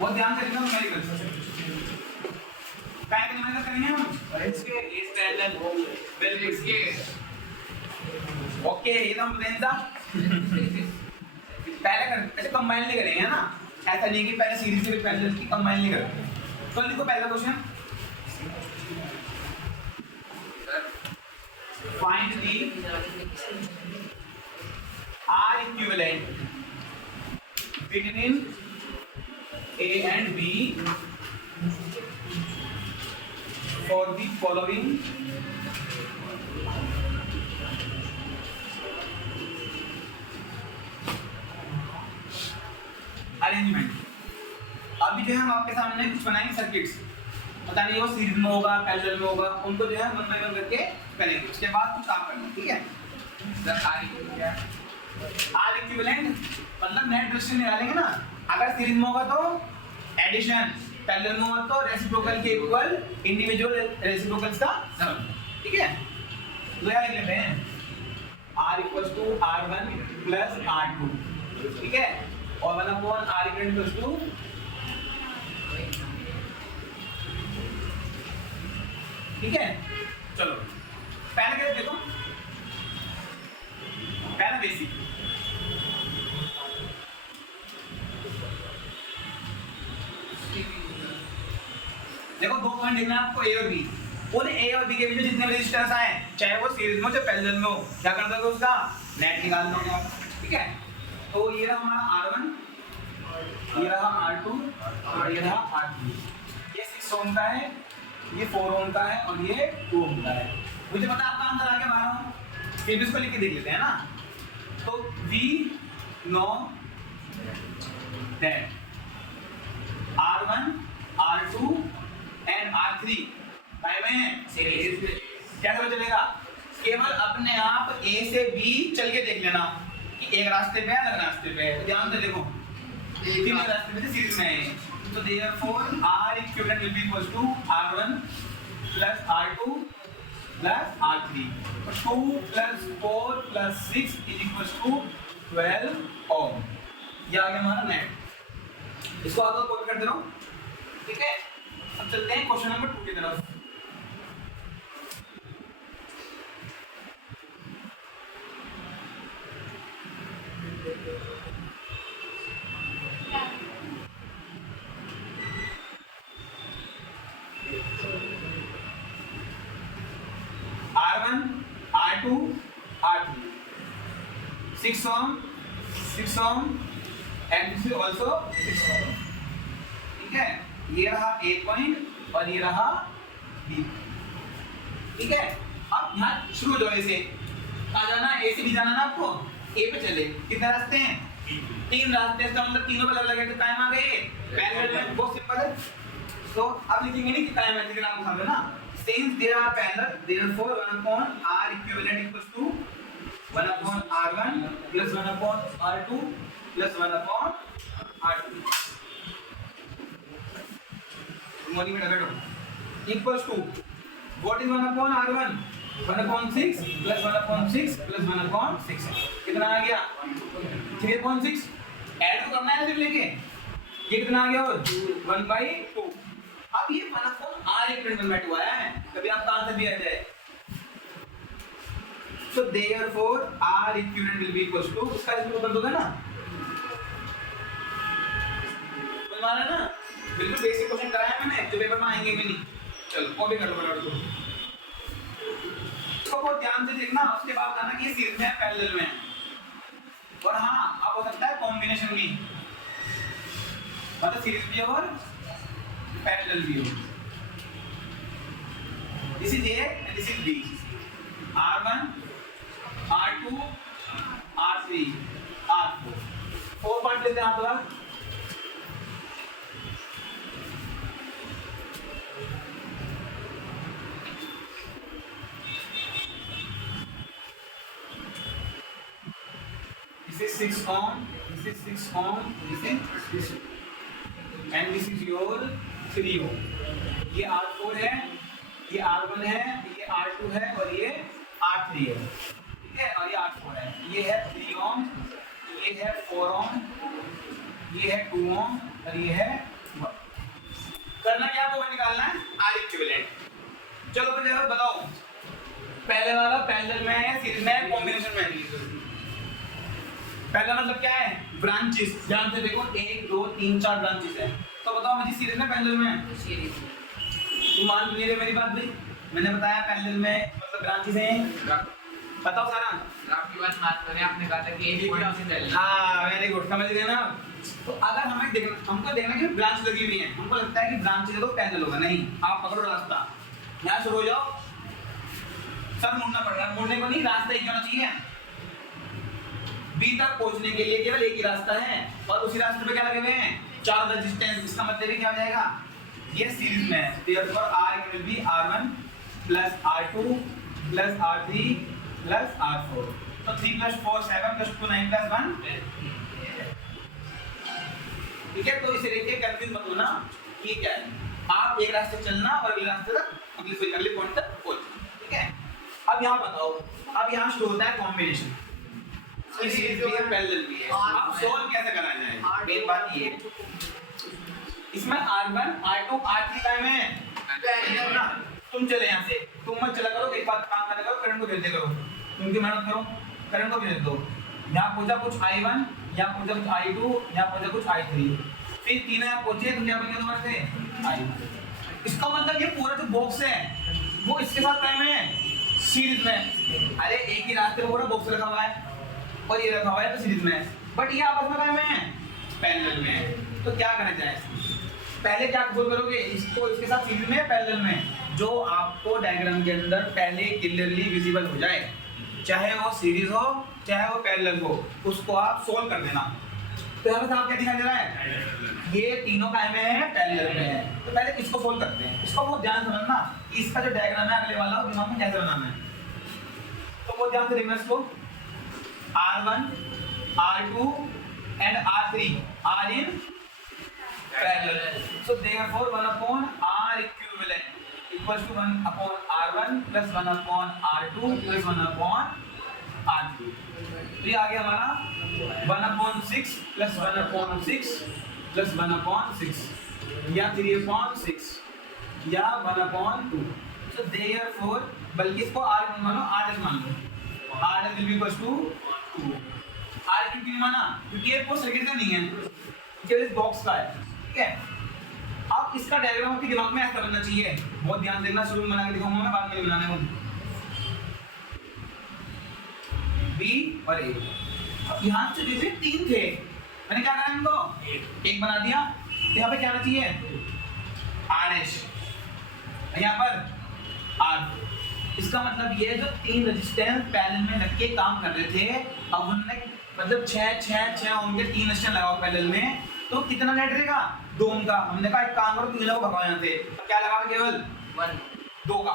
बहुत ध्यान से लिखना न्यूमेरिकल क्या है न्यूमेरिकल करेंगे हम इसके इस पैरेलल वेल इसके ओके एकदम ब्रेनजा पहले कर ऐसे कंबाइन नहीं करेंगे है ना ऐसा नहीं कि पहले सीरीज से पैरेलल की कंबाइन नहीं करेंगे तो लिखो पहला question find the R equivalent between A and B for the following arrangement. अभी जो है हम आपके सामने कुछ बनाएंगे सर्किट्स पता नहीं वो सीरीज में होगा पैरेलल में होगा उनको जो है वन बाय वन करके करेंगे उसके बाद कुछ काम करना ठीक है सर आर इक्विवेलेंट मतलब नेट रेशियो निकालेंगे ना अगर सीरीज में होगा तो एडिशन पैरेलल में होगा तो रेसिप्रोकल के इक्वल इंडिविजुअल रेसिप्रोकल्स का सम ठीक है तो यार लिख लेते हैं r equals to r1 plus r2 ठीक है और 1 अपॉन r इक्वल्स टू ठीक है चलो पहले क्या देखो पहला बेसिक देखो दो पॉइंट देखना है आपको ए और बी उन ए और बी के बीच में जितने भी रेजिस्टेंस आए चाहे वो सीरीज में हो चाहे पैरेलल में हो क्या करना है उसका नेट निकालना होगा ठीक है तो ये रहा हमारा R1 ये रहा R2 और ये रहा R3 ये 6 ओम का है ये 4 ओम का है और ये 2 ओम का है मुझे पता है आपका आंसर आ गया 12 ओम फिर भी इसको लिख के देख लेते हैं ना तो we know that R1 R2 and R3 time है सीरीज क्या पता चलेगा केवल अपने आप A से B चल के देख लेना कि एक रास्ते पे है अलग रास्ते पे है ध्यान से देखो तीनों रास्ते पे सीरीज में है तो therefore R equivalent will be equals to R1 plus R2 plus R3 so 2 plus 4 plus 6 is equals to 12 ohm ये आ गया हमारा नेट इसको आगे कॉपी करते रहो ठीक है अब चलते हैं क्वेश्चन नंबर 2 की तरफ R1 R2 R3 6 ohm 6 ohm and this is also 6 ohm ठीक है ये रहा A पॉइंट और ये रहा B ठीक है अब यहाँ शुरू हो जाओ A से कहाँ जाना A से B जाना ना आपको A पे चले कितने रास्ते हैं तीन रास्ते इसका मतलब तीनों पे अलग अलग टाइम आ गए पैरेलल में बहुत सिंपल है तो अब लिखेंगे नहीं कि टाइम है लेकिन आपको समझ ना since they are parallel therefore 1 upon R equivalent equals to 1 upon R1 plus 1 upon R2 plus 1 upon R3 Moni में बैठो equals to what is 1 upon R1 1 upon 6 plus 1 upon 6 plus 1 upon 6 कितना आ गया 3.6 ऐड तो करना है सिर्फ लेके ये कितना आ गया 1/2 अब ये 1 upon R equivalent में 2 आया है कभी आपका आंसर भी आ जाए so therefore R equivalent will be equals to इसका इसमें बदल दोगे ना बनवाना ना बिल्कुल बेसिक क्वेश्चन कराया मैंने जो पेपर में आएंगे भी नहीं चलो कॉपी कर लो फटाफट को इसको बहुत ध्यान से देखना उसके बाद बताना कि ये सीरीज में है पैरेलल में है और हाँ अब हो सकता है कॉम्बिनेशन भी मतलब सीरीज भी और पैरेलल भी हो this is A and this is B R1 R2 R3 R4 4 part लेते हैं आप लोग this is 6 ohm this is 6 ohm this is 6 and this is your 3 ohm ये R4 है ये R1 है ये R2 है और ये R3 है ठीक है और ये R4 है ये है 3 ohm ये है 4 ohm ये है 2 ohm और ये है करना क्या आपको वही निकालना है आर इक्विवेलेंट। चलो तो जरा बताओ पहले वाला पैरेलल में है, सीरीज में है, कॉम्बिनेशन में है। पहला मतलब क्या है ब्रांचेस, ध्यान से देखो 1 2 3 4 ब्रांचेस है। तो बताओ मुझे सीरीज में पैरेलल में है, तुम मान लीजिए मेरी बात भाई, मैंने बताया पैरेलल में मतलब ब्रांचेस हैं, बताओ सारा ग्राफ की बात बात करें, आपने कहा था कि एक पॉइंट से चलना। हाँ वेरी गुड, समझ गए ना। तो अगर हमें देखना, हमको देखना कि ब्रांच लगी हुई है, हमको लगता है कि ब्रांच है तो पैरेलल होगा, नहीं आप पकड़ो रास्ता, यहाँ शुरू हो जाओ, सर मुड़ना पड़ रहा है, मुड़ने को नहीं, रास्ता एक होना चाहिए। बी तक पहुंचने के लिए केवल एक ही रास्ता है और उसी रास्ते पे क्या लगे हुए हैं 4 रेजिस्टेंस, इसका मतलब क्या हो जाएगा ये सीरीज में है। Therefore R equal be R1 plus R2 plus R3 plus R4। तो 3 + 4 7 + 2 9 + 1, ठीक है। तो इसे लेके कंफ्यूज मत होना कि क्या है, आप एक रास्ते चलना और अगले रास्ते तक अगले पॉइंट तक पहुंचना, ठीक है। अब यहाँ बताओ, अब यहाँ शुरू होता है कॉम्बिनेशन, इस सीरीज भी है पैरेलल भी है, अब सोल्व कैसे करा जाए मेन बात ये है। इसमें R1 R2 R3 का है ना, तुम चले यहाँ से, तुम मत चला करो, एक बात काम करने करो, करंट को भेजते करो, तुम की मेहनत करो, करंट को भेज दो। यहाँ पहुंचा कुछ I1, यहाँ पहुंचा कुछ I2, यहाँ पहुंचा कुछ I3, फिर तीनों यहाँ पहुंचे, तुम यहाँ बन गया तुम्हारे से I1। इसका मतलब ये पूरा जो बॉक्स है वो इसके साथ टाइम है सीरीज में। अरे एक ही रास्ते में पूरा बॉक्स रखा हुआ है और ये रखा हुआ है तो सीरीज में, बट ये आपस में टाइम है पैरेलल में। तो क्या करना चाहिए, पहले क्या बोल करोगे, इसको इसके साथ सीरीज में पैरेलल में, जो आपको डायग्राम के अंदर पहले क्लियरली विजिबल हो जाए, चाहे वो सीरीज हो चाहे वो पैरेलल हो, उसको आप सोल्व कर देना। तो यहाँ पे आप क्या दिखाई दे रहा है, ये तीनों काय में है पैरेलल में है। तो पहले इसको सोल्व करते हैं, इसको बहुत ध्यान से समझना, इसका जो डायग्राम है अगले वाला वो दिमाग में कैसे बनाना है, तो बहुत ध्यान से देखना इसको। R1 R2 and R3 are in parallel, so therefore 1/R equivalent equals to 1/R1 plus 1/R2 plus 1/R3। तो ये आ गया हमारा 1/6 plus 1/6 plus 1/6 या 3/6 या 1/2। so therefore बल्कि इसको R मानो, R मान लो, R will be equals to 2। R क्यों माना, क्योंकि ये कोई सर्किट का नहीं है, केवल इस बॉक्स का है, ठीक है। अब इसका डायग्राम आपके दिमाग में ऐसा बनना चाहिए, बहुत ध्यान देना, शुरू में बना के दिखाऊंगा मैं, बाद में बनाने को B और A। अब यहाँ से जैसे 3 थे, मैंने क्या करा इनको एक बना दिया, यहाँ पे क्या आना चाहिए R', यहाँ पर R। इसका मतलब ये है जो 3 रेजिस्टेंस पैरेलल में लग के काम कर रहे थे, अब उन्होंने मतलब 6 ओम के 3 रेजिस्टेंस लगाओ पैरेलल में, तो कितना नेट रहेगा 2 ओम का। हमने कहा एक काम करो, 3 को भगाओ यहाँ से, तो क्या लगा केवल 2 का,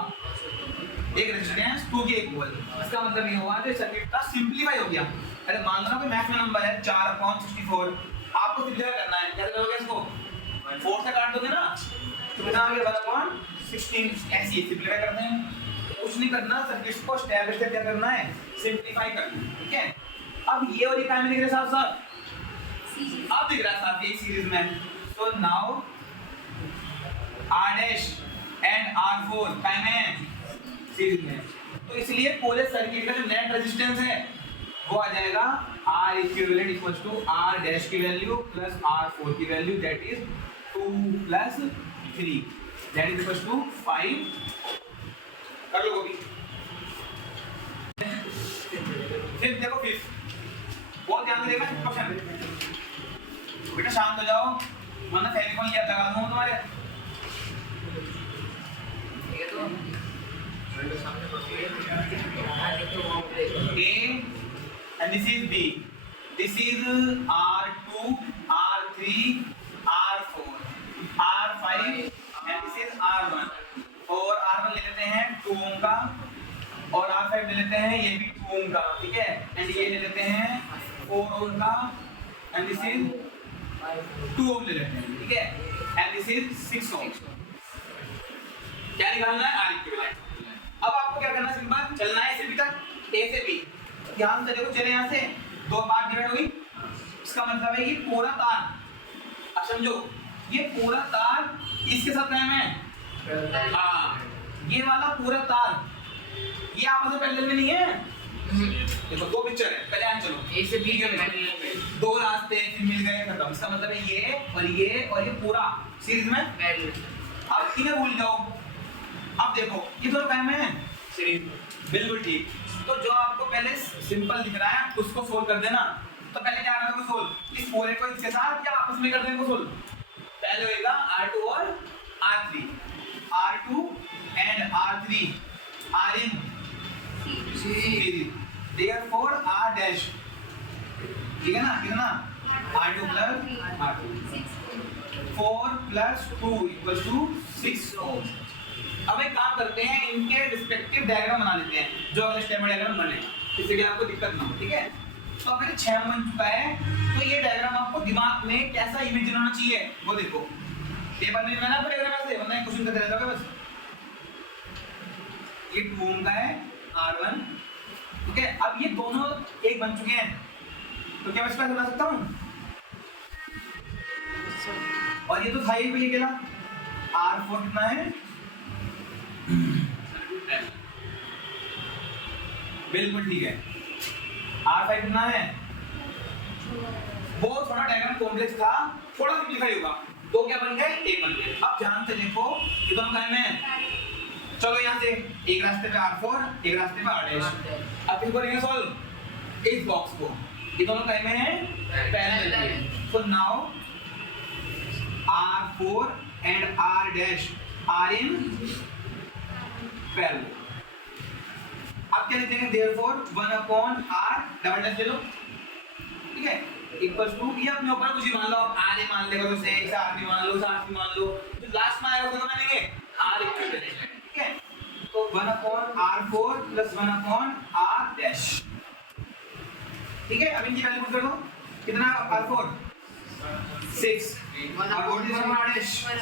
एक रेजिस्टेंस 2 के इक्वल। इसका मतलब ये हुआ कि सर्किट का सिंपलीफाई हो गया। अरे मान लो कोई मैथ में नंबर है 4/64, आपको सिंपलीफाई करना है, कैसे करोगे इसको 4 से काट दोगे ना, तो कितना आ गया 1/16। ऐसे सिंपलीफाई करते हैं, कुछ नहीं करना, सर्किट को स्टेप बाय स्टेप क्या करना है सिंपलीफाई करना है, ठीक है। अब ये और ये काय में दिख रहा है साथ साथ, अब दिख रहा है साथ ये सीरीज में। So now R' and R4 काय में सीरीज में, तो इसलिए पूरे सर्किट का जो नेट रेजिस्टेंस है वो आ जाएगा R equivalent equals to R' की वैल्यू प्लस R4 की value, that is 2 + 3, that is equals to 5। कर लो कभी, फिर देखो फिर बहुत ध्यान से देखना क्वेश्चन, बेटा शांत हो जाओ वरना फेविकॉल याद लगा दूंगा तुम्हारे। A and this is B, this is R2 R3 R4 R5 and this is R1, और R1 ले लेते हैं 2 ओम का और R5 ले लेते हैं ये भी 2 ओम का, ठीक है, एंड ये ले लेते हैं 4 ओम का एंड दिस इज 2 ओम ले लेते हैं, ठीक है, एंड दिस इज 6 ओम। क्या निकालना है R इक्विवेलेंट। अब आपको क्या करना है, सिंपल चलना है से B तक, A से B। ध्यान से देखो, चले यहाँ से 2 पार्ट डिवाइड हो गई, इसका मतलब है कि पूरा तार, अब समझो ये पूरा तार इसके साथ कायम है। हाँ, ये वाला पूरा तार ये आपस में पैरेलल में नहीं है। देखो दो पिक्चर है, पहले आगे चलो। एक से बी ठीक है, दो रास्ते फिर मिल गए, खत्म। इसका मतलब है ये और ये पूरा सीरीज में। अब इन्हें भूल जाओ। अब देखो ये दोनों कायम है सीरीज, बिल्कुल ठीक। तो जो आपको पहले सिंपल दिख रहा है उसको सोल्व कर देना। तो पहले क्या करना है सोल्व, इस पूरे को इसके साथ या आपस में कर देंगे सोल्व। पहले होगा R2 और R3, R2 and R3 are in series, therefore R dash, ठीक है ना, कितना R2 plus R2, 4 plus 2 equals to 6 ohm। अब एक काम करते हैं, इनके रिस्पेक्टिव डायग्राम बना लेते हैं जो अगले स्टेप में डायग्राम बने, इससे कि आपको दिक्कत ना हो। ठीक है, तो अगर 6 बन चुका है तो ये डायग्राम आपको दिमाग में कैसा इमेज होना चाहिए वो देखो। पेपर में बनाना पड़ेगा वैसे, वरना क्वेश्चन करते रह जाओगे बस। ये 2 ओम का है R1, ठीक है। अब ये दोनों एक बन चुके हैं, तो क्या मैं इसका बना सकता हूँ? और ये तो था ही भी अकेला। R4 कितना है? बिल्कुल ठीक है। R5 कितना है? वो थोड़ा डायग्राम कॉम्प्लेक्स था, थोड़ा सिंपलीफाई होगा। दो क्या बन गए? एक बन गए। अब ध्यान से देखो ये दोनों कायम है। चलो यहाँ से एक रास्ते पे R4, एक रास्ते पे R'। अब इनको करेंगे सॉल्व इस बॉक्स को। ये दोनों कायम है पैरेलल। तो now R4 and R' are in parallel. अब क्या लेते हैं? therefore 1/r डबल डैश ले लो, ठीक है, इक्वल्स टू, ये अपने ऊपर कुछ ही मान लो, आप r ए मान लेगा, तो से एक r भी मान लो, साथ भी मान लो, तो लास्ट में आएगा तो मानेंगे r इक्विवेलेंट, ठीक है। तो 1/r4 प्लस 1/r', ठीक है। अब इनकी वैल्यू पुट कर दो, कितना r4 6 और व्हाट इज r'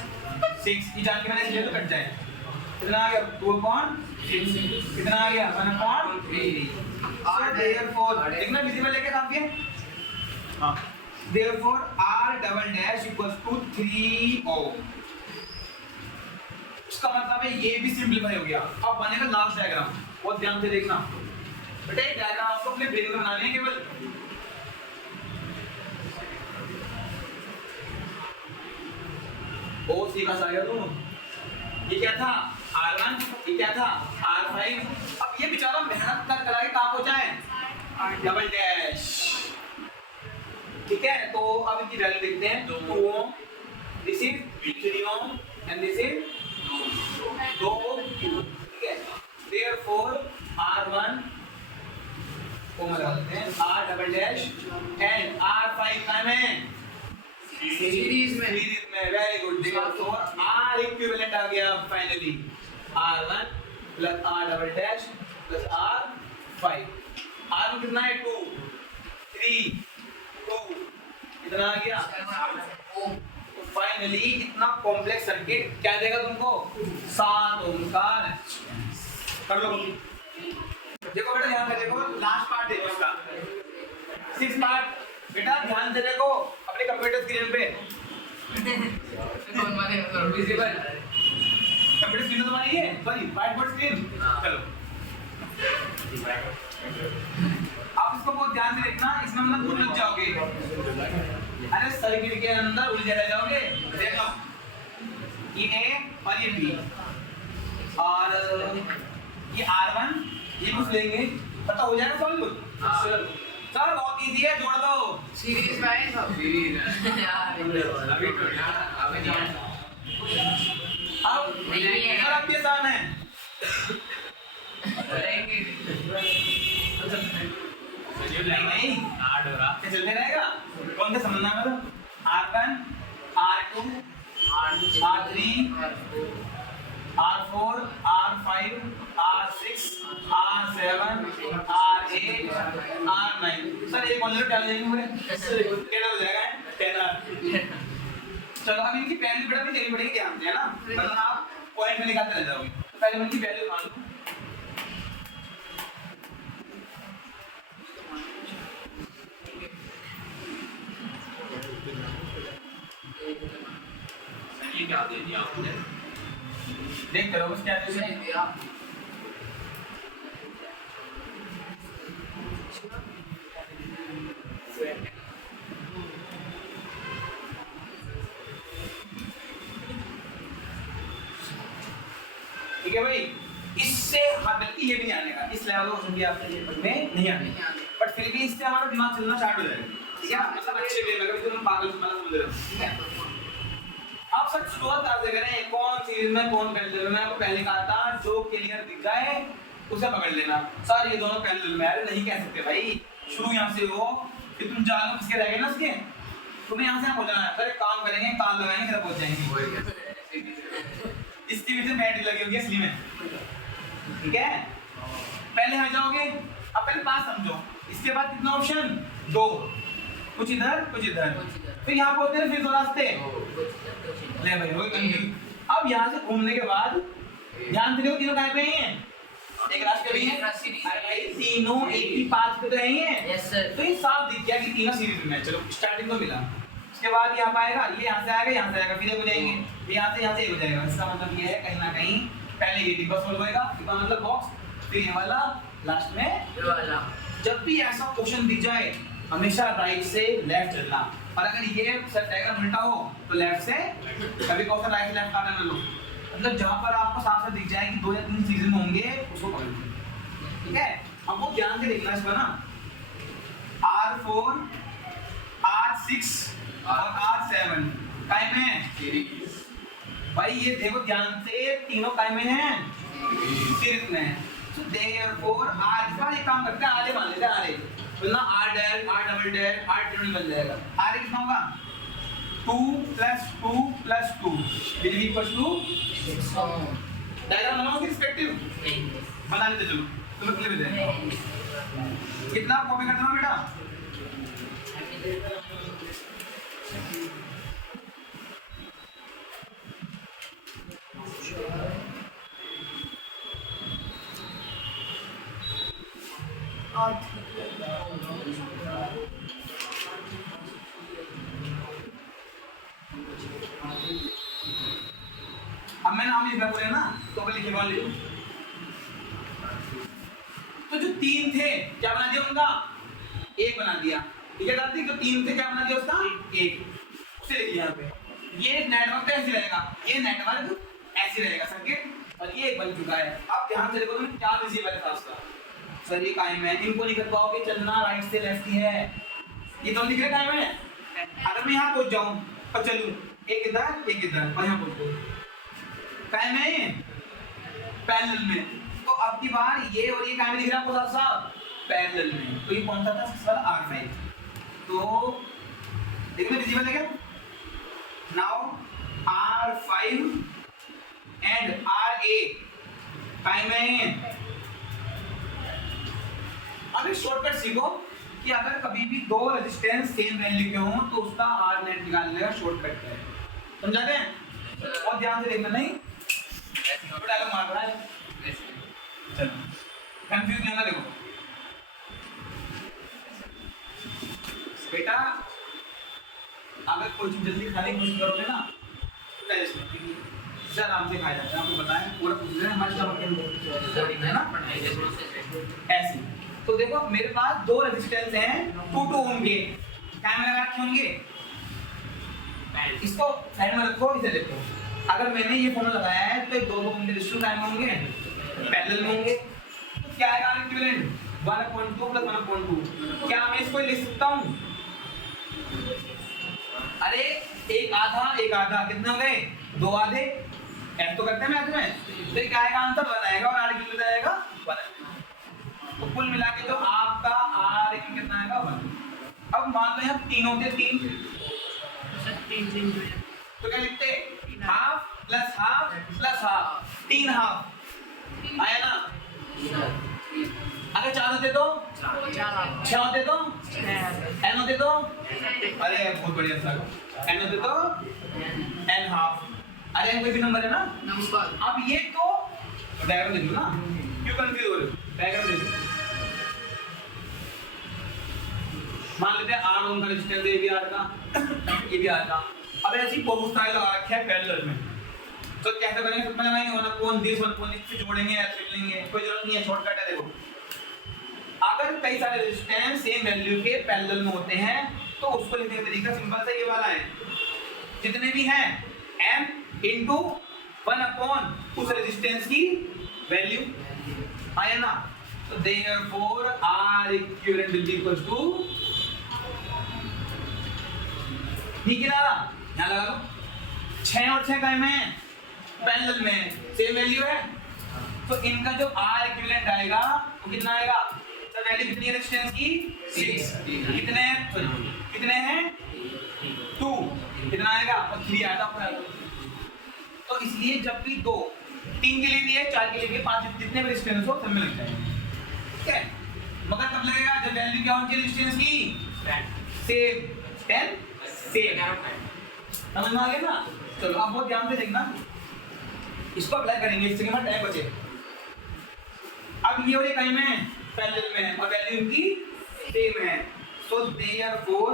6, ये जान के मैंने ले तो कट जाए, कितना आ गया 2/6, कितना आ गया 1/3 और therefore देखना विजिबल लेके काम किए। हां, therefore r' equals to 3 ohm। इसका मतलब है ये भी सिंपलीफाई हो गया। अब बनेगा लास्ट डायग्राम, बहुत ध्यान से देखना बेटा, ये डायग्राम आपको अपने ब्रेन में बनाने हैं केवल। ओ सीखा सा गया तू। ये क्या था? R1, ये क्या था? R5। अब ये बेचारा मेहनत कर के कहां पहुंचा है? डबल डैश, ठीक है। तो अब इनकी वैल्यू देखते हैं। 2 ohm, this is 3 ohm and this is 2 ohm, ठीक है। therefore R1 को लगा देते हैं R' एंड R5 का में सीरीज में वेरी गुड। देखो तो R इक्विवेलेंट आ गया finally, R1 plus R' plus R5। R कितना है? 2 3 2, कितना आ गया? तो फाइनली इतना कॉम्प्लेक्स सर्किट क्या देगा तुमको? 7 ओम का रेजिस्टेंस। कर लो देखो बेटा, ध्यान से देखो, लास्ट पार्ट देखो इसका, 6 पार्ट बेटा, ध्यान से देखो अपने कंप्यूटर स्क्रीन पे। कौन माने विजिबल कंप्यूटर स्क्रीन तो तुम्हारी है, सॉरी व्हाइट बोर्ड स्क्रीन। चलो आप इसको बहुत ध्यान से देखना, इसमें मतलब उलझ जाओगे, अरे सर्किट के अंदर उलझे रह जाओगे। देखो ये A और ये B और ये R1, ये कुछ लेंगे, पता हो जाएगा सॉल्व। सर बहुत इजी है, जोड़ दो। सीरीज में है सब, सीरीज है यार, अभी तो यार अभी अब सर अब ये आसान है, नहीं हार्ड हो रहा, चलते रहेगा। कौन सा समझना है? R1 R2 R3 R4 R5 R6 R7 R8 R9। Sir एक और डाल देंगे पूरे, कितना हो जाएगा? 10R। चलो अब इनकी वैल्यू बेटा भी देनी पड़ेगी ध्यान से, है ना, मतलब आप पॉइंट में निकालते रह जाओगे। तो पहले इनकी वैल्यू मान लो, ये क्या दे दिया आपने। देख करो बस क्या सही है दिया। ठीक है भाई। इससे हाँ बल्कि ये भी नहीं आने का, इस लेवल को समझिए आपके ये में नहीं आने का, बट फिर भी इससे हमारा दिमाग चलना स्टार्ट हो जाएगा। ठीक है, मतलब अच्छे वे में, अगर तुम पागल समझ रहे हो। आप सब शुरुआत कैसे करें, कौन सीरीज में कौन पैरेलल में, आपको पहले कहा था जो क्लियर दिख जाए उसे पकड़ लेना। सर ये दोनों पैरेलल में, अरे नहीं कह सकते भाई, शुरू यहाँ से हो फिर तुम जानो किसके रहेंगे ना उसके, तुम्हें यहाँ से यहाँ पहुँचना है। सर एक काम करेंगे, कान लगाएंगे फिर पहुँच जाएंगे। इसकी वजह से बैटरी लगी होगी असली में। ठीक है, पहले आ जाओगे, अब पहले बात समझो। इसके बाद कितना ऑप्शन, दो, कुछ इधर कुछ इधर, फिर यहाँ पे होते हैं फिर दो रास्ते। ले भाई हो गई। अब यहाँ से घूमने के बाद ध्यान से देखो तीनों कहाँ पे हैं, एक रास्ते भी है। अरे भाई तीनों एक ही पाथ पे तो है ही हैं। Yes sir. तो ये साफ दिख गया कि तीनों सीरीज में है। चलो स्टार्टिंग तो मिला, उसके बाद यहाँ पाएगा, ये यहाँ से आएगा, यहाँ से आएगा, फिर एक हो जाएंगे, यहाँ से एक हो जाएगा। इसका मतलब ये है कहीं ना कहीं पहले ये डिब्बा सोल्व होएगा, डिब्बा मतलब बॉक्स, फिर ये वाला लास्ट में ये वाला। जब भी ऐसा क्वेश्चन दिख जाए हमेशा राइट से लेफ्ट चलना, और अगर ये डायग्राम उल्टा हो तो लेफ्ट से, कभी क्वेश्चन राइट से लेफ्ट आने ना लो। मतलब जहां पर आपको साफ से दिख जाए कि 2 या 3 सीजन में होंगे उसको पकड़ लो। ठीक है, हमको ध्यान से देखना इसको ना, R4, R6 और R7 काय में है भाई, ये देखो ध्यान से, तीनों काय में हैं, सीरीज में है। तो देयरफॉर R, इस बार एक काम करते हैं, आरे मान लेते हैं, आरे वरना R dash R double dash R triple बन जाएगा। आरे कितना होगा, 2 + 2 + 2 will be equals to 6। Diagram बनाओगे रिस्पेक्टिव, बना लेते चलो, तुम्हें क्लियर हो जाएगा। कितना कॉपी कर देना बेटा, अब मैं नाम लिखा बोले ना तो पहले लिखे वाले, तो जो 3 थे क्या बना दिया उनका, 1 बना दिया। ठीक है दादी, जो 3 थे क्या बना दिया उसका 1, उसे लिख दिया यहाँ पे। ये नेटवर्क का ऐसे रहेगा, ये नेटवर्क ऐसे रहेगा सर्किट, और ये बन चुका है। अब ध्यान से देखो तुम क्या रिसीवर था उसका, सर ये कायम है, इनको नहीं कर पाओगे, चलना राइट से लेफ्ट ही है, ये दोनों दिख रहे कायम है। अगर मैं यहाँ पहुंच जाऊं और चलूं, एक इधर एक इधर और यहाँ पहुंच जाऊं, कायम है ये पैरेलल में। तो अब की बार ये और ये कायम दिख रहा है आपको साथ साथ पैरेलल में, तो ये कौन सा था, 6 वाला R5। तो देखो रिसीवर है क्या, नाउ R5 एंड RA कायम है। अब एक शॉर्टकट सीखो कि अगर कभी भी 2 रेजिस्टेंस सेम वैल्यू के हों तो उसका R नेट निकालने का शॉर्टकट है, समझाते हैं। और ध्यान से देखना, नहीं डायलॉग मार रहा है, चलो कंफ्यूज नहीं होना। देखो बेटा, अगर कोई चीज जल्दी खाने की कोशिश करोगे ना तो डाइजेस्ट नहीं होगी, इससे आराम से खाया जाता है। आपको बताएं पूरा पूछ रहे हैं हमारे स्टमक के अंदर है ना ऐसे। तो देखो मेरे पास 2 रेजिस्टेंस हैं 2 ओम के, क्या में लगा रखे होंगे, इसको साइड में रखो, इसे देखो। अगर मैंने ये फॉर्मूला लगाया है तो 2 ओम के रेजिस्टेंस टाइम होंगे पैरेलल में होंगे, तो क्या आएगा इक्विवेलेंट 1.2 + 1.2। क्या मैं इसको लिख सकता हूं, अरे एक आधा कितने हो गए, 2 आधे, ऐड तो करते हैं मैथ में, तो क्या आएगा आंसर 1 आएगा और R कितना आएगा 1। तो कुल मिला के जो आपका R कितना आएगा 1। अब मान लो यहाँ 3 होते 3, तो क्या लिखते, half plus half plus half, 3 half आया ना। अगर 4 होते तो 6 होते तो n होते तो, अरे बहुत बढ़िया सर, n होते तो n हाफ, अरे n कोई भी नंबर है ना नंबर। अब ये तो डायग्राम देख लो ना, क्यों कंफ्यूज हो रहे हो, डायग्राम देख लो। मान लेते हैं R ओम का रेजिस्टेंस, ये भी R का ये भी R का। अब ऐसी बहुत सारे लगा रखे हैं पैरेलल में, तो कैसे करेंगे, सिंपल लगाएंगे 1 अपॉन दिस 1 अपॉन दिस से जोड़ेंगे या फिर लेंगे, कोई जरूरत नहीं है, शॉर्टकट है। देखो अगर कई सारे रेजिस्टेंस सेम वैल्यू के पैरेलल में होते हैं तो उसको लिखने का तरीका सिंपल सा ये वाला है, जितने भी हैं m इनटू 1 अपॉन उस रेजिस्टेंस की वैल्यू आया ना, तो therefore R equivalent will be equal to, ठीक है ना, यहां लगा लो 6 और 6 काय में है, पैरेलल में सेम वैल्यू है, तो इनका जो R इक्विवेलेंट आएगा वो कितना आएगा, तो वैल्यू कितनी है रेजिस्टेंस की 6, कितने हैं 2, कितना आएगा और 3 आया था। तो इसलिए जब भी 2 3 के लिए भी है, 4 के लिए भी है, 5 जितने भी रेजिस्टेंस हो सब में लग जाएगा, ठीक है। मगर कब लगेगा जब वैल्यू क्या होनी चाहिए रेजिस्टेंस की सेम 10 सेम, समझ में आ गया ना। चलो अब बहुत ध्यान से देखना, इसको अप्लाई करेंगे, इससे हमारा टाइम बचे। अब ये वाले टाइम है पैरेलल में है और वैल्यू इनकी सेम है, तो देयरफॉर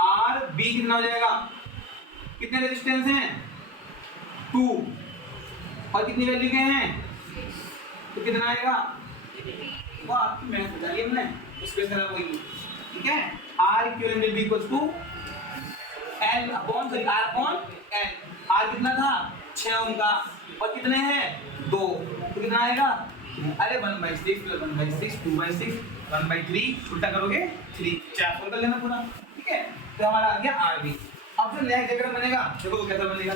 R B कितना हो जाएगा, कितने रेजिस्टेंस हैं 2 और कितनी वैल्यू के हैं, तो कितना आएगा, वो आपकी मैथ बता ली हमने, उसके तरह कोई नहीं, ठीक है। R equivalent will be equal to L upon R upon N, R कितना था 6 उनका और कितने हैं 2, तो कितना आएगा, अरे 1/6 + 1/6 2/6 1/3 उल्टा करोगे 3, 4 फोल्ड कर लेना पूरा, ठीक है। तो हमारा आ गया RB। अब जो नेक्स्ट डायग्राम बनेगा देखो कैसा बनेगा,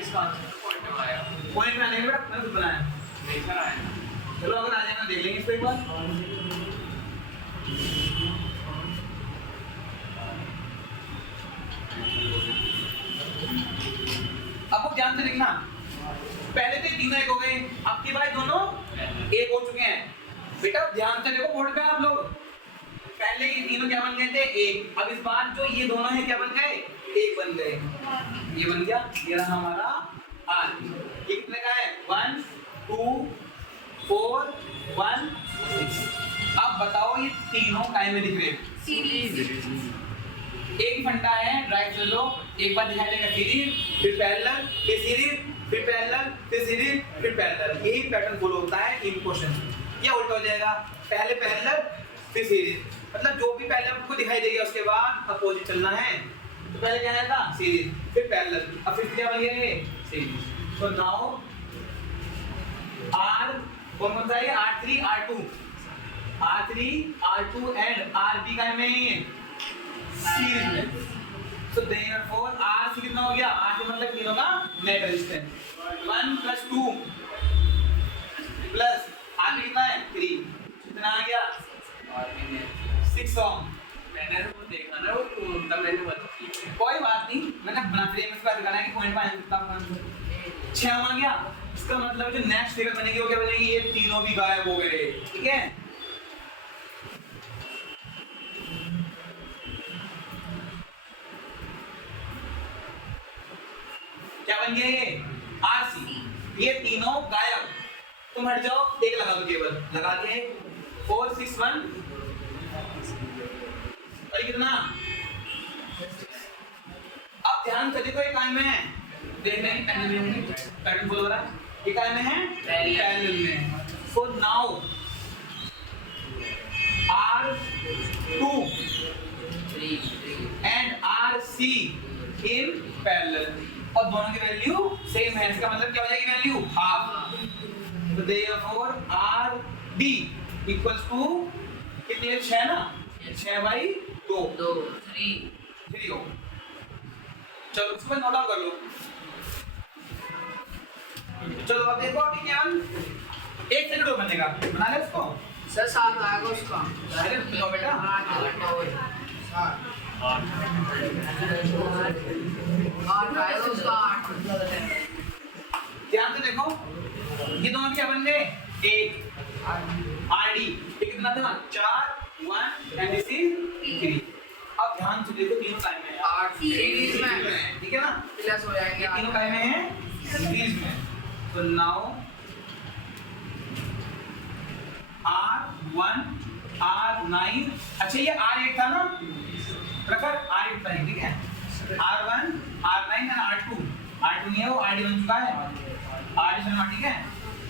इसका आंसर पॉइंट में आया, पॉइंट में आने के बाद मैंने खुद बनाया, देखा है। चलो अगर आ जाएगा देख लेंगे इसको एक बार। अब वो ध्यान से देखना, पहले तो तीनों एक हो गए, अब की बार दोनों एक हो चुके हैं। बेटा ध्यान से देखो बोर्ड पे आप लोग, पहले ये तीनों क्या बन गए थे एक, अब इस बार जो ये दोनों हैं क्या बन गए, एक बन गए, ये बन गया, ये रहा हमारा R। ये कितने का है 1 2 4 1 6। अब बताओ ये तीनों काय में दिख रहे हैं, सीरीज। एक फंडा है राइट लो, एक बार दिखाई देगा सीरीज फिर पैरेलल फिर सीरीज फिर पैरेलल फिर सीरीज फिर पैरेलल, यही पैटर्न फॉलो होता है इन क्वेश्चन। क्या उल्टा हो जाएगा, पहले पैरेलल फिर सीरीज, मतलब जो भी पहले आपको दिखाई देगा उसके बाद अपोजिट चलना है, तो पहले क्या आएगा सीरीज फिर पैरेलल, अब फिर क्या बन गया ये सीरीज। तो नाउ R कौन सा है R3 R2 एंड RB का में सीरीज में, so therefore R से कितना हो गया, R से मतलब तीनों का नेट रेजिस्टेंस 1 + 2 प्लस R कितना है 3, कितना आ गया और मैंने 6 ओम। मैंने वो देखा ना, वो तब मैंने बताया, कोई बात नहीं, मैंने बना फ्रेम इसका दिखाना है कि पॉइंट पाए कितना पॉइंट 6 आ गया, इसका मतलब जो नेक्स्ट फिगर बनेगी वो क्या बनेगी, ये तीनों भी गायब हो गए, ठीक है। क्या बन गया ये RC, ये तीनों गायब, तुम हट जाओ, एक लगा दो केवल, लगा के 4 6 1 और कितना, अब ध्यान से देखो ये काय में है, देख रहे हैं पैटर्न फॉलो हो रहा है, ये काय में है पैरेलल में, so now R2 and RC in parallel, और दोनों की वैल्यू सेम है, इसका मतलब क्या हो जाएगी वैल्यू हाफ, तो देयरफॉर RB इक्वल्स टू कितने 6 ना, 6/2 3 हो। चलो इसको नोट डाउन कर लो, चलो अब देखो अभी क्या 1 सेकंड और बनेगा, बना ले उसको सर 7 आएगा उसका, अरे लो बेटा आठ आएगा उसका 8। ध्यान से देखो ये दोनों क्या बन गए, एक RD ये कितना था 4 1 एंड दिस इज 3। अब ध्यान से देखो तीनों टाइम में 8 सीरीज में, ठीक है ना, प्लस हो जाएंगे ये तीनों टाइम में है सीरीज में, तो नाउ R1 R9, अच्छा ये R8 था ना, रखा R8 था, ठीक है, R1 R9 and R2 R2 नहीं है, वो RD बन चुका है, RD शर्मा, ठीक है,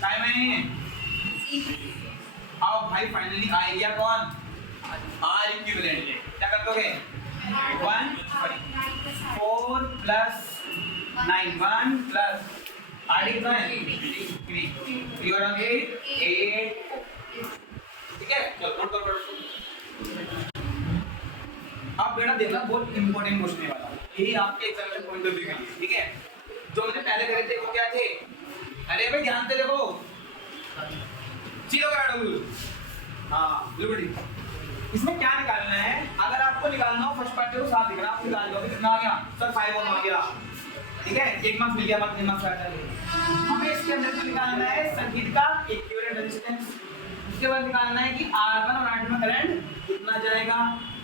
टाइम है ये। अब भाई फाइनली आ गया कौन, R इक्विवेलेंट। क्या कर दोगे, 4 प्लस 9, 1 प्लस RD कितना है, 3 और आगे 8, ठीक है। चलो नोट करो। अब बेटा देखना, बहुत इंपॉर्टेंट क्वेश्चन है वाला, यही आपके एग्जामिनेशन पॉइंट ऑफ व्यू के लिए, ठीक है। जो हमने पहले करे थे वो क्या थे, अरे भाई ध्यान से देखो, चीज़ों का डब्ल्यू, हाँ लिबर्टी। इसमें क्या निकालना है, अगर आपको निकालना हो फर्स्ट पार्ट को साथ दिखना, आप निकाल लोगे कितना आ गया सर, 5 ओम आ गया, ठीक है, 1 मार्क्स मिल गया, बाकी 3 मार्क्स आ जाएंगे। हमें इसके अंदर से निकालना है सर्किट का इक्विवेलेंट रेजिस्टेंस, उसके बाद निकालना है कि R1 और R2 में करंट कितना जाएगा,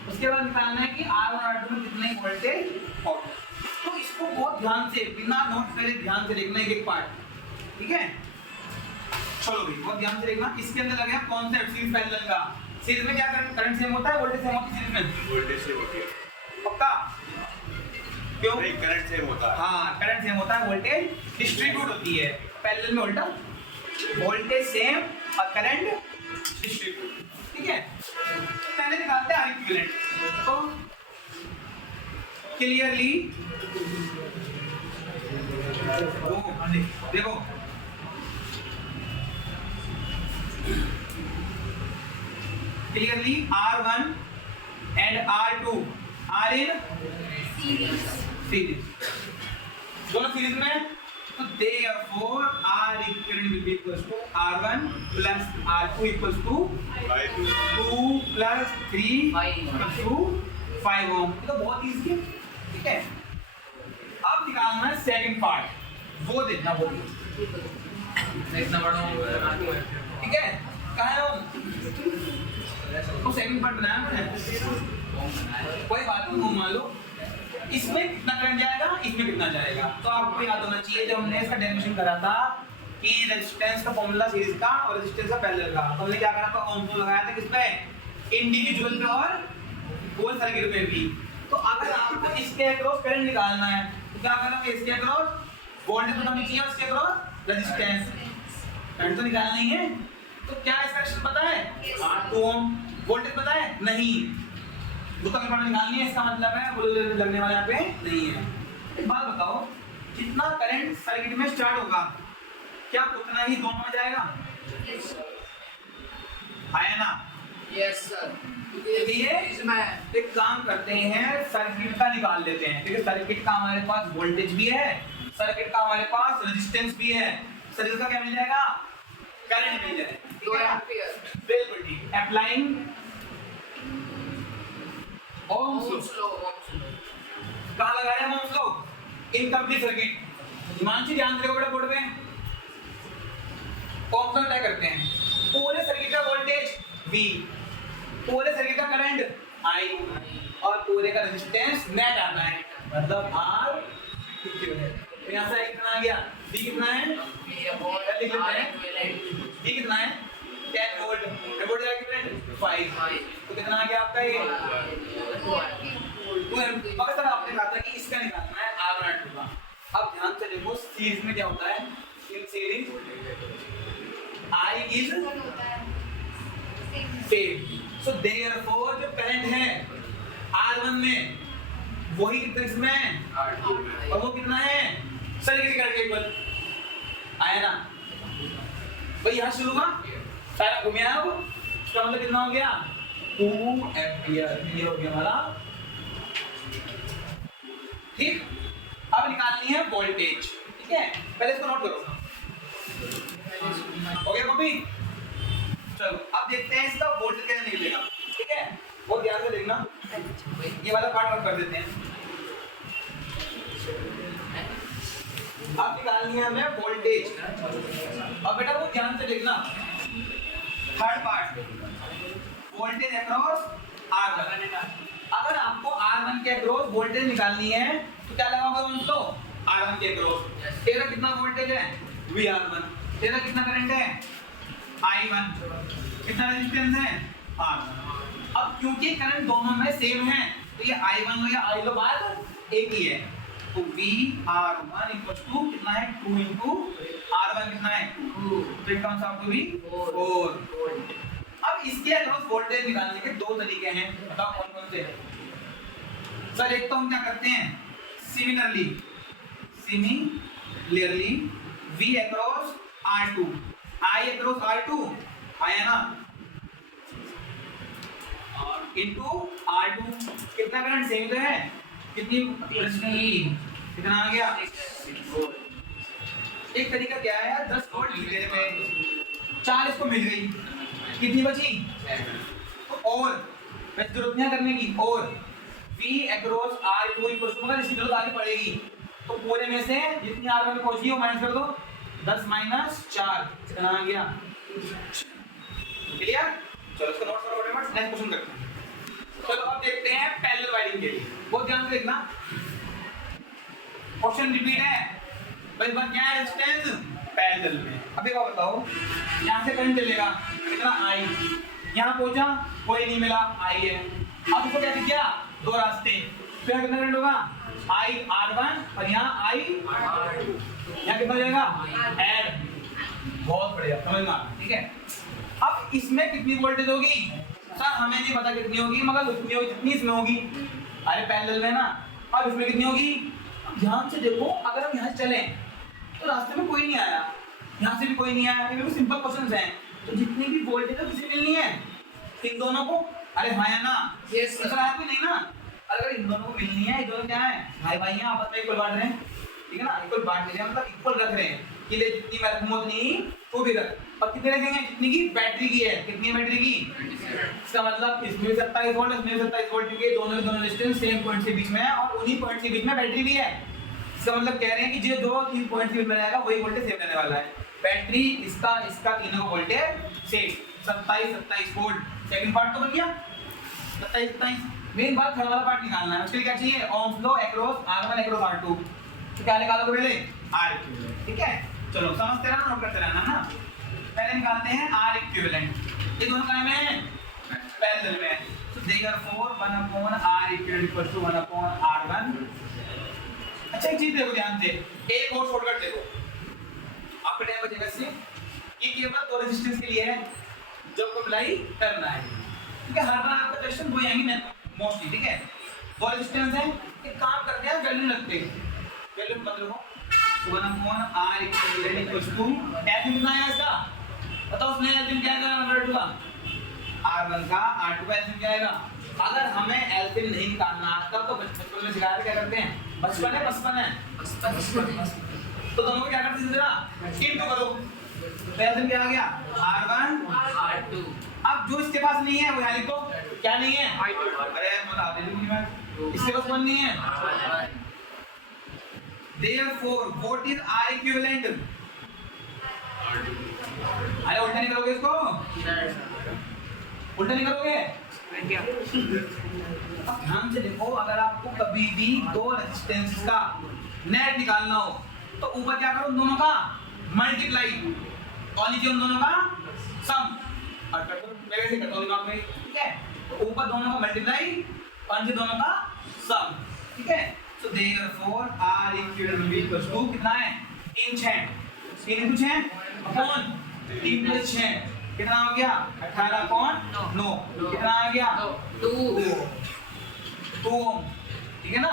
उसके बाद निकालना है कि R1 और R2 में कितने वोल्टेज होगा। तो इसको बहुत ध्यान से, बिना नोट करे ध्यान से देखना एक एक पार्ट, ठीक है। चलो भाई बहुत ध्यान से देखना, इसके अंदर लगेगा कॉन्सेप्ट सीरीज पैरेलल का। सीरीज में क्या करंट सेम होता है, वोल्टेज सेम होती है, सीरीज में वोल्टेज सेम होती है, पक्का, क्यों, नहीं करंट सेम होता है, हाँ करंट सेम होता है, वोल्टेज डिस्ट्रीब्यूट होती है, पैरेलल में उल्टा, वोल्टेज सेम और करंट डिस्ट्रीब्यूट, ठीक है। तो पहले निकालते हैं R इक्विवेलेंट। तो क्लियरली देखो, clearly R1 and R2 are in series, दोनों सीरीज में, तो therefore R equivalent will be equals to R1 plus R2 equals to 2 plus 3 equals to 5 ohm। ये तो बहुत इजी है, ठीक है। अब निकालना है सेकंड पार्ट, वो देखना, वो इतना बड़ा ठीक है। कहाँ है ओम, तो सेकंड पार्ट बनाया मैंने, कोई बात नहीं, मान लो इसमें कितना करंट जाएगा, इसमें कितना जाएगा। तो आपको याद होना चाहिए जब हमने इसका डेरिवेशन करा था कि रेजिस्टेंस का फॉर्मूला सीरीज का और रेजिस्टेंस का पैरेलल का, तो हमने क्या करा था, ओम को लगाया था किस पे, इंडिविजुअल पे और होल सर्किट पे भी। तो अगर आपको इसके अक्रॉस करंट निकालना है तो क्या करना है, इसके अक्रॉस वोल्टेज पता होनी चाहिए और इसके अक्रॉस रेजिस्टेंस, करंट तो निकालना ही है। तो क्या इसका रेजिस्टेंस पता है, 8 ओम, वोल्टेज पता है नहीं, तो करंट निकालनी है, इसका मतलब है वोल्टेज लगने वाला यहाँ पे नहीं है। एक बात बताओ, कितना करंट सर्किट में स्टार्ट होगा, क्या उतना ही दोनों में जाएगा, आया ना, यस सर। ये एक काम करते हैं, सर्किट का निकाल लेते हैं, ठीक है। सर्किट का हमारे पास वोल्टेज भी है, सर्किट का हमारे पास रेजिस्टेंस भी है, सर्किट का क्या मिल जाएगा, करंट मिल जाएगा, 2 एम्पीयर। बिल्कुल ठीक। अप्लाइंग ओम्स लॉ, कहाँ लगा रहे हैं Ohm's law, incomplete circuit. Himanshu ध्यान देखो बेटा बोर्ड पे, ओम्स लॉ क्या करते हैं, पूरे सर्किट का वोल्टेज V, पूरे सर्किट का करंट I और पूरे का रेजिस्टेंस नेट आता है, मतलब R इक्विवेलेंट। यहाँ से कितना आ गया, V कितना है, V कितना है 10 वोल्ट, वोल्ट का इक्विवेलेंट 5, तो कितना आ गया आपका ये 2 एम्पीयर। मगर सर आपने कहा था कि इसका निकालना है R1 R2 का। अब ध्यान से देखो, सीरीज में क्या होता है, in series I is same, so therefore जो करंट है R1 में वही कितना इसमें है, और वो कितना है, सर्किट करंट इक्वल, आया ना भाई, यहाँ शुरू हुआ सारा घूमिया है, वो इसका मतलब कितना हो गया 2 एम्पीयर, ये हो गया हमारा, ठीक। अब निकालनी है वोल्टेज, ठीक है, पहले इसको नोट करो, हो गया कॉपी। चलो अब देखते हैं इसका वोल्टेज कैसे निकलेगा, ठीक है, बहुत ध्यान से देखना, ये वाला पार्ट नोट कर देते हैं। अब निकालनी है हमें वोल्टेज, अब बेटा वो ध्यान से देखना, third part voltage across R1। अगर आपको R1 के अक्रॉस वोल्टेज निकालनी है तो क्या लगाओगे दोस्तों, R1 के अक्रॉस, तेरा कितना वोल्टेज है VR1, तेरा कितना करंट है I1, कितना रेजिस्टेंस है R1। अब क्योंकि करंट दोनों में सेम है तो ये I1 लो या I लो बात एक ही है, तो VR1 इक्वल्स टू कितना है 2 into R1 कितना है 2, तो it comes out to be 4। अब इसके अक्रॉस वोल्टेज निकालने के दो तरीके हैं, बताओ कौन कौन से हैं। सर एक तो हम क्या करते हैं similarly V across R2 I across R2 आया ना इनटू R2 कितना करंट सेम तो है, कितनी कितना आ गया। एक तरीका क्या है यार 10 वोल्ट लीटर में 4 इसको मिल गई, कितनी बची तो और वैसे जरूरत नहीं है करने की, और V across R2 equal to, मगर इसकी जरूरत आगे पड़ेगी तो पूरे में से जितनी R1 में पहुंची वो माइनस कर दो, 10 माइनस 4 कितना आ गया। क्लियर, चलो इसको नोट करो फटाफट, नेक्स्ट क्वेश्चन करते हैं। चलो अब देखते हैं पैरेलल वायरिंग के लिए, बहुत ध्यान से देखना, क्वेश्चन रिपीट है भाई, बात क्या है रेजिस्टेंस पैरेलल में। अब एक बात बताओ, यहाँ से करंट चलेगा कितना I, यहाँ पहुंचा कोई नहीं मिला I है, अब इसको क्या दिख गया दो रास्ते, फिर कितना करंट होगा I R1 और यहाँ I R2, यहाँ कितना जाएगा ऐड, बहुत बढ़िया समझ में, ठीक है। अब इसमें कितनी वोल्टेज होगी सर हमें नहीं पता कितनी होगी, मगर उतनी होगी जितनी इसमें होगी, अरे पैरेलल में ना। अब इसमें कितनी होगी, ध्यान से देखो, अगर हम यहाँ से चलें तो रास्ते में कोई नहीं आया, यहाँ से भी कोई नहीं आया, ये सिंपल क्वेश्चंस हैं, तो जितनी भी वोल्टेज है किसे मिलनी है इन दोनों को, अरे हाँ या ना, यस सर, है कोई नहीं ना, अगर इन दोनों को मिलनी है, ये दोनों क्या है भाई भाई हैं आपस में इक्वल बांट रहे हैं, ठीक है ना, इक्वल बांट ले रहे हैं मतलब इक्वल रख रहे हैं कि ले जितनी मैं रखूंगा उतनी वो भी रख, और कितने रखेंगे जितनी की बैटरी की है, कितनी है बैटरी की, इसका मतलब इसमें 27 वोल्ट इसमें 27 वोल्ट, क्योंकि दोनों के दोनों रेजिस्टेंस सेम पॉइंट के बीच में है और उन्हीं पॉइंट के बीच में बैटरी भी है। इसका मतलब कह रहे हैं कि जो दो तीन पॉइंट के बीच में रहेगा वही वोल्टेज सेम रहने वाला है, बैटरी इसका तीनों voltage same 27 volt. Second part तो बन गया 27। मेन बात थर्ड वाला पार्ट निकालना है, उसके लिए क्या चाहिए Ohm's law across R1 across R2, तो क्या निकालोगे पहले R, ठीक है। चलो समझते रहना, नोट करते रहना ना। पहले निकालते हैं R इक्विवेलेंट, ये दोनों काय में है पैरेलल में है, तो therefore 1/R equivalent equal to 1/R1। अच्छा एक चीज देखो ध्यान से, एक और शॉर्टकट देखो, आपका टाइम बचेगा इससे, ये केवल दो रेजिस्टेंस के लिए है जब को अप्लाई करना है, ठीक है। हर बार आपका क्वेश्चन वो आएंगे मोस्टली, ठीक है। दो रेजिस्टेंस है, एक काम करते हैं वैल्यू रखते हैं, वैल्यू मत रखो 1/R इक्विवेलेंट इक्वल्स टू एल्सियम कितना है इसका बताओ, उसमें एल्सियम क्या आएगा R2 का, R1 का R2 का एल्सियम क्या आएगा। अगर हमें एल्सियम नहीं निकालना आता तो बचपन में सिखाया क्या करते हैं, बचपन है तो दोनों को क्या करते हैं जरा इनटू करो, तो एल्सियम क्या आ गया R1 R2, अब जो इसके पास नहीं है वो यहाँ लिखो, क्या नहीं है अरे बता दे दूंगी मैं, इसके पास कौन नहीं है। Therefore, what is R equivalent? अरे उल्टा नहीं करोगे इसको, उल्टा नहीं करोगे। अब ध्यान से देखो, अगर आपको कभी भी दो रेजिस्टेंस का नेट निकालना हो तो ऊपर क्या करो उन दोनों का मल्टीप्लाई और नीचे उन दोनों का सम, और मैं वैसे करता हूँ दिमाग में, ठीक है। तो ऊपर दोनों का मल्टीप्लाई और नीचे दोनों का सम, ठीक है। So therefore R equivalent will be equals to कितना है 3 6 3 into 6 अपॉन 3 plus 6 कितना हो गया 18/9 कितना आ गया 2 ओम, ठीक है ना।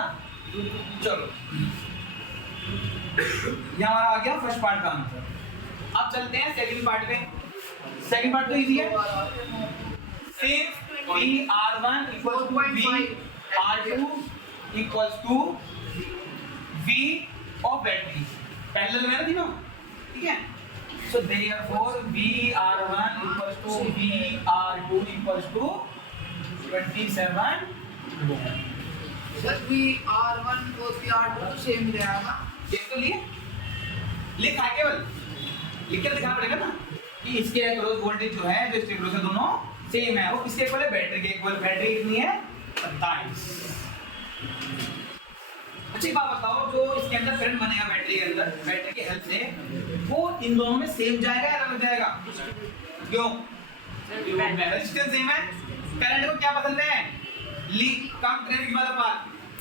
चलो ये हमारा आ गया फर्स्ट पार्ट का आंसर। अब चलते हैं सेकंड पार्ट पे। सेकंड पार्ट तो इजी है, सिर्फ VR1 equals to VR2 equals to V of battery, parallel में है ना तीनों, ठीक है। So therefore VR1 equals to VR2 equals to 27 sir VR1 और VR2 तो सेम ही रहेगा, देख तो लिए लिखा है, केवल लिख के दिखाना पड़ेगा ना कि इसके अक्रॉस वोल्टेज जो है, जो इसके अक्रॉस है दोनों सेम है, वो किसके इक्वल है बैटरी के इक्वल। बैटरी कितनी है 27। अच्छी बात बताओ, जो इसके अंदर करंट बनेगा बैटरी के अंदर, बैटरी की हेल्प से वो इन दोनों में सेम जाएगा या अलग जाएगा, क्यों रेजिस्टेंस सेम है। करंट को क्या पसंद है कम ट्रैफिक वाला पाथ,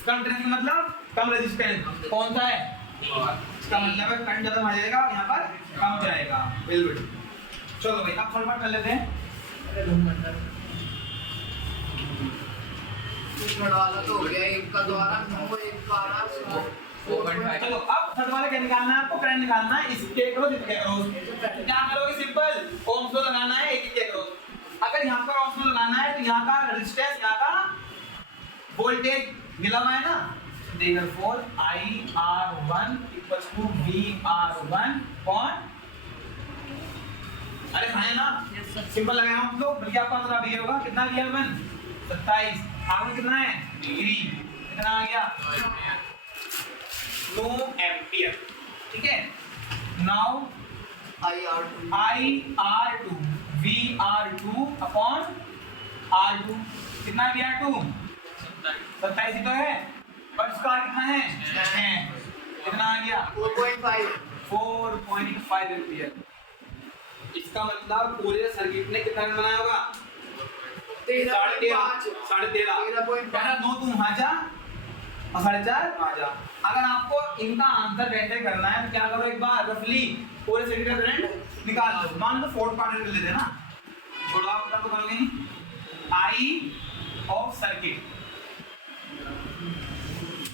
कम ट्रैफिक मतलब कम रेजिस्टेंस कौन सा है? इसका मतलब है करंट ज्यादा आ जाएगा, यहाँ पर कम जाएगा। Very good. चलो भाई अब फटाफट कर लेते हैं। वाला तो हो गया, एक का द्वारा 9, एक का 12, 4.5। चलो अब थर्ड वाला क्या निकालना है आपको? करंट निकालना है। इसके क्रॉस इसके क्रॉस क्या करोगे? सिंपल ओम्स लॉ लगाना है एक के क्रॉस। अगर यहाँ पर ओम्स लॉ लगाना है तो यहाँ का रेजिस्टेंस, यहाँ का वोल्टेज मिला हुआ है ना, therefore IR1 equals to VR1 कौन? अरे है ना, सिंपल लगाया हम लोग, बल्कि आपका मतलब ये होगा कितना VR1 27, आगे कितना है डिग्री, कितना आ गया 9 एम्पियर। ठीक है, now IR2 VR2 upon R2 कितना है? VR2 27 ही तो है, पर इसका कितना है 6, कितना आ गया 4.5 एम्पियर। इसका मतलब पूरे सर्किट ने कितना बनाया होगा? 13.5 पहला 9 तुम वहां जा और 4.5 आ जा। अगर आपको इनका आंसर वैसे करना है तो क्या करो, एक बार रफली पूरे सर्किट का करंट निकाल लो। मान लो फोर्थ पार्ट कर लेते हैं ना, छोड़ो आप पता तो करोगे नहीं। आई ऑफ सर्किट,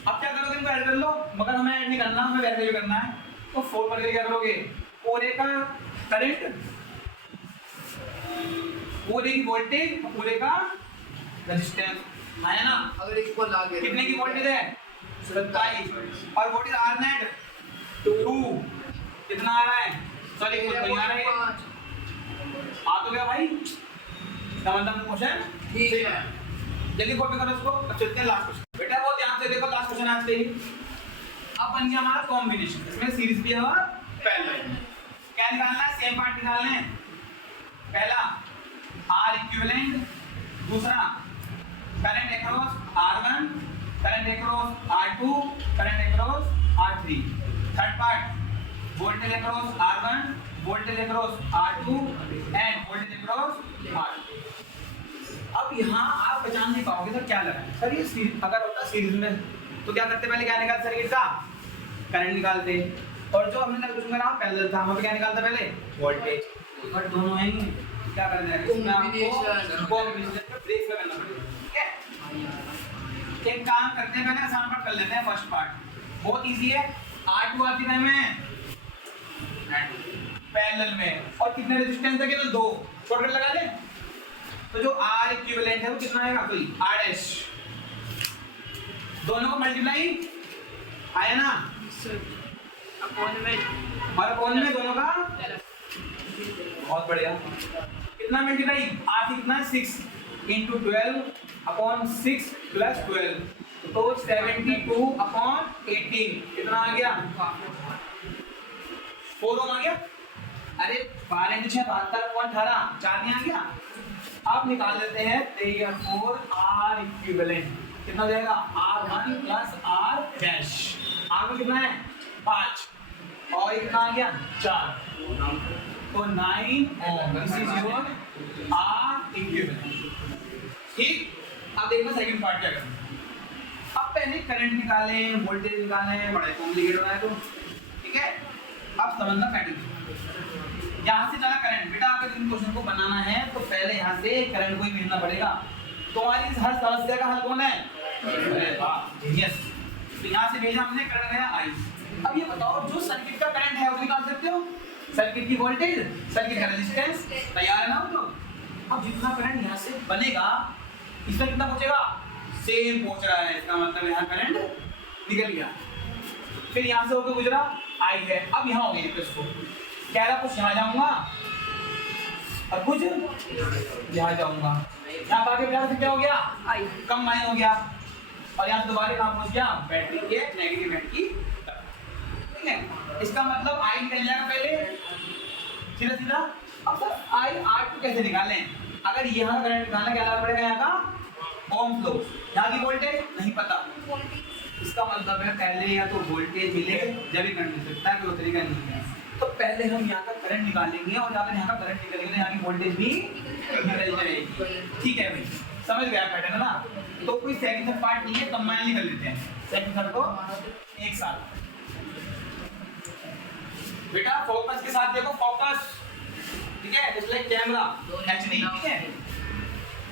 अब क्या करोगे? इनको ऐड कर लो, मगर हमें ऐड नहीं करना, हमें वैसे ही करना है। तो 4 पर क्या करोगे? पूरे का करंट, पूरे की वोल्टेज, पूरे का रेजिस्टेंस है ना। अगर इक्वल आ गया कितने की वोल्टेज है? 27, और वोल्टेज आर नेट 2 कितना आ रहा है? सॉरी कुछ नहीं आ रहा है, आ तो गया भाई। इसका मतलब क्वेश्चन ठीक है, जल्दी कॉपी करो इसको। अब चलते हैं लास्ट क्वेश्चन। बेटा बहुत ध्यान से देखो, लास्ट क्वेश्चन आज से ही। अब बन गया हमारा कॉम्बिनेशन, इसमें सीरीज भी है और पैरेलल। क्या निकालना है? सेम पार्ट निकालने हैं। पहला आर इक्विवेलेंट, दूसरा current across R1, current across R2, current across R3। Third part voltage across R1, voltage across R2 end voltage across R3। अब यहाँ आप पहचान नहीं पाओगे सर क्या लगा है। सर ये अगर होता सीरीज में तो क्या करते? पहले क्या निकालते? सर्किट का करंट निकालते, और जो हमने क्वेश्चन करा पैरेलल था, वहां पे क्या निकालता? पहले वोल्टेज। पर दोनों हैं ही, क्या करना है? कॉम्बिनेशन ब्रेक करना पड़ेगा। ठीक है, एक काम करते हैं, पहले आसान पार्ट कर लेते हैं। फर्स्ट पार्ट बहुत इजी है। R2 R3 में पैरेलल में, और कितने रेजिस्टेंस है? केवल 2, शॉर्टकट लगा लें। तो जो R इक्विवेलेंट है वो कितना आएगा? कोई R डैश, दोनों को मल्टीप्लाई आया ना, और अपॉन में दोनों का, बहुत बढ़िया। कितना मल्टीप्लाई? R कितना है 6 into 12 अपॉन 6 प्लस 12, तो 72 अपॉन 18 कितना आ गया? 4 ओम आ गया। अरे 12 into 6 72 अपॉन 18, 4 नहीं आ गया? आप निकाल लेते हैं। therefore R इक्विवेलेंट कितना हो जाएगा? R1 plus R dash, R में कितना है 5, और ये कितना आ गया 4, तो 9 ohm. This is your R equivalent. ठीक, अब देखना सेकंड पार्ट क्या करना है। अब पहले करंट निकालें, वोल्टेज निकालें, बड़ा कॉम्प्लिकेटेड हो रहा है तो ठीक है। अब समझना पैटर्न, यहाँ से चला करंट। बेटा अगर इन क्वेश्चन को बनाना है तो पहले यहाँ से करंट को ही भेजना पड़ेगा। तुम्हारी इस हर समस्या का हल कौन है? अरे वाह यस, तो यहाँ से भेजा हमने, करंट गया आई। अब ये बताओ जो सर्किट का करंट है वो निकाल सकते हो, सर्किट की वोल्टेज, सर्किट का रेजिस्टेंस, तैयार है ना वो लोग। अब जितना करंट यहाँ से बनेगा इसमें कितना पहुंचेगा? सेम पहुंच रहा है, इसका मतलब यहाँ करंट निकल गया। फिर यहाँ से होकर गुजरा आई है, अब यहाँ हो गई प्लस 4, कह रहा कुछ यहाँ जाऊंगा और कुछ यहाँ जाऊंगा। यहाँ आगे फिर क्या हो गया? आई कम माइन हो गया, और यहाँ दोबारा कहाँ पहुंच गया? बैटरी के नेगेटिव एंड की तरफ। ठीक है, इसका मतलब आई निकल जाएगा पहले सीधा सीधा। अब सर आई R2 कैसे निकालें? अगर यहाँ करंट निकालना क्या करना पड़ेगा? यहाँ का ओम लॉ, यहाँ की वोल्टेज नहीं पता, इसका मतलब है पहले या तो वोल्टेज मिले जब ही करंट मिल सकता है, कोई तरीका नहीं है। तो पहले हम यहाँ का करंट निकालेंगे, और अगर यहाँ का करंट निकलेगा तो यहाँ की वोल्टेज भी निकल जाएगी। ठीक है भाई, समझ गया पैटर्न है ना? तो कोई सेकंड थर्ड पार्ट नहीं है, कंबाइनली कर लेते हैं सेकंड थर्ड को एक साथ। बेटा फोकस के साथ देखो, फोकस, ठीक है, जस्ट लाइक कैमरा एचडी, ठीक है।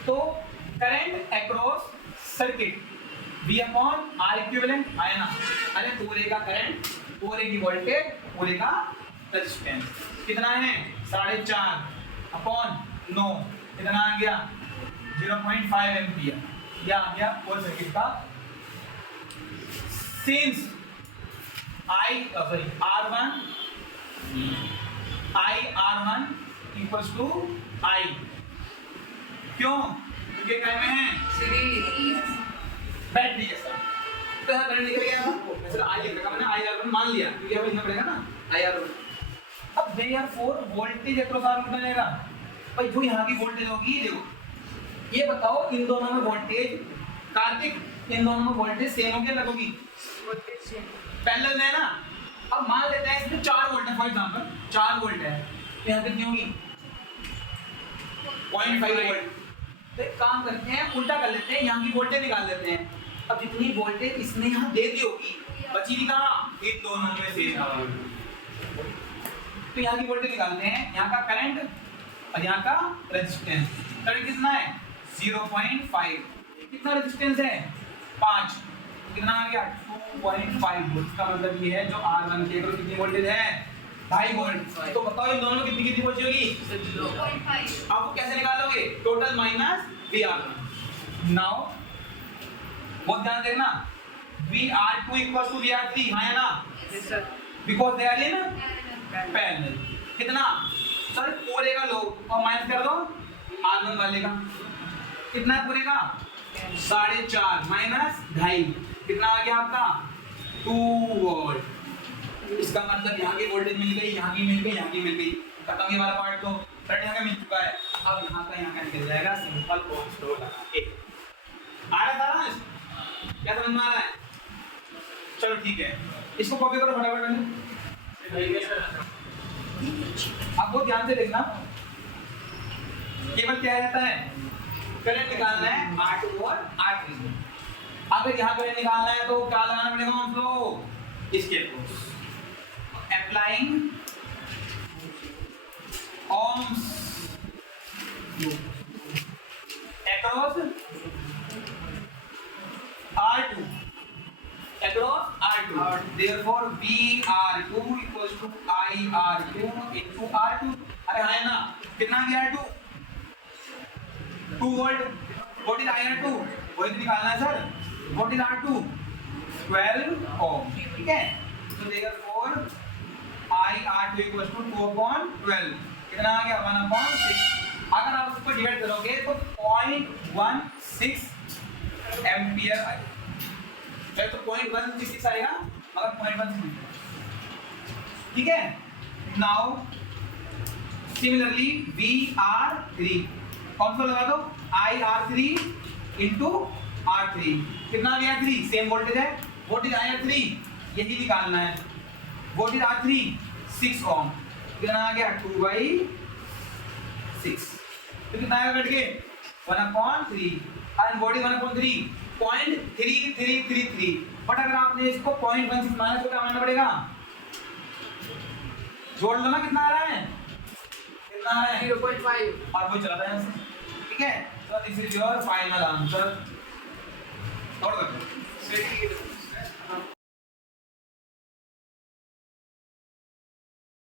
तो current across circuit V upon R equivalent आया ना? अरे पूरे का करंट, पूरे की वोल्टेज, पूरे का रेजिस्टेंस कितना है? 4.5 अपॉन 9 कितना आ गया? 0.5 एम्पियर। या आ गया और सर्किट का since R1 equals to I, क्यों? क्योंकि क्या में है? सीरीज बैटरी के साथ तो यहाँ करंट निकल गया ना, वैसे I लिख रखा मैंने, IR1 मान लिया क्योंकि अब लिखना पड़ेगा ना IR1। अब therefore वोल्टेज अक्रॉस R1 बनेगा भाई, जो यहाँ की वोल्टेज होगी, देखो ये बताओ इन दोनों में वोल्टेज, कार्तिक इन दोनों में वोल्टेज सेम होगी अलग होगी? पैरेलल में है ना। अब मान लेते हैं इसमें 4 वोल्ट है, फॉर एग्जांपल 4 वोल्ट है, तो यहाँ कितनी होगी? 0.5 वोल्ट। तो एक काम करते हैं, उल्टा कर लेते हैं, यहाँ की वोल्टेज निकाल लेते हैं। अब जितनी वोल्टेज इसने यहाँ दे दी होगी, बची थी कहाँ? इन दोनों में से। तो यहाँ की वोल्टेज निकालते हैं, यहाँ का करंट और यहाँ का रेजिस्टेंस। करंट कितना है? 0.5। कितना रेजिस्टेंस है? 5। कितना आ गया? 2.5 वोल्ट। का मतलब ये है जो R1 के अक्रॉस कितनी वोल्टेज है? 2.5 वोल्ट। तो बताओ इन दोनों में कितनी कितनी बची होगी? 0.5। आप वो कैसे निकालोगे? Total minus VR1। नाउ बहुत ध्यान देना, VR2 इक्वल्स टू VR3, हाँ है ना? Yes sir. Because they are in parallel. कितना? सर पूरे का लो और माइनस कर दो R1 वाले का। कितना है पूरे का? 4.5 माइनस 2.5 कितना आ गया आपका? 2 वोल्ट। इसका मतलब यहाँ की वोल्टेज मिल गई, यहाँ की मिल गई, यहाँ की मिल गई, खत्म ये वाला पार्ट। तो करंट यहाँ का मिल चुका है, अब यहाँ का निकल जाएगा सिंपल ओम्स लॉ लगा के। आ रहा था ना? क्या समझ में आ रहा है? चलो ठीक है, इसको कॉपी करो फटाफट में। आप बहुत ध्यान से देखना, केवल क्या रहता है? करंट निकालना है R2 और R3। अगर यहाँ करंट निकालना है तो क्या लगाना पड़ेगा हमको? इसके across applying ohms across R2, across R2. Therefore VR2 equals to IR2 into R2। अरे हाँ है ना? कितना आ गया R2? 2 volt. What is IR2? वही तो निकालना है sir. What is R2? 12 ohm, ठीक है? So therefore IR2 equals to 2/12। कितना आ गया? 1/6। अगर आप उसको डिवाइड करोगे तो 0.16 एम्पियर आएगा। चाहे तो 0.166 आएगा मगर 0.16, ठीक है? नाउ सिमिलरली VR3 कौन सा लगा दो? IR3 into R3। कितना आ गया? 3 सेम वोल्टेज है। What is IR3? यही निकालना है। What is R3? 6 ओम। कितना आ गया? 2/6। तो कितना आएगा कट के? 1/3। And what is 1/3? 0.3333। बट अगर आपने इसको 0.16 माना तो क्या मानना पड़ेगा? जोड़ लो ना, कितना आ रहा है? कितना आ रहा है? 0.5। और वो चला था यहाँ से, ठीक है? So this is your final answer। और कर दो।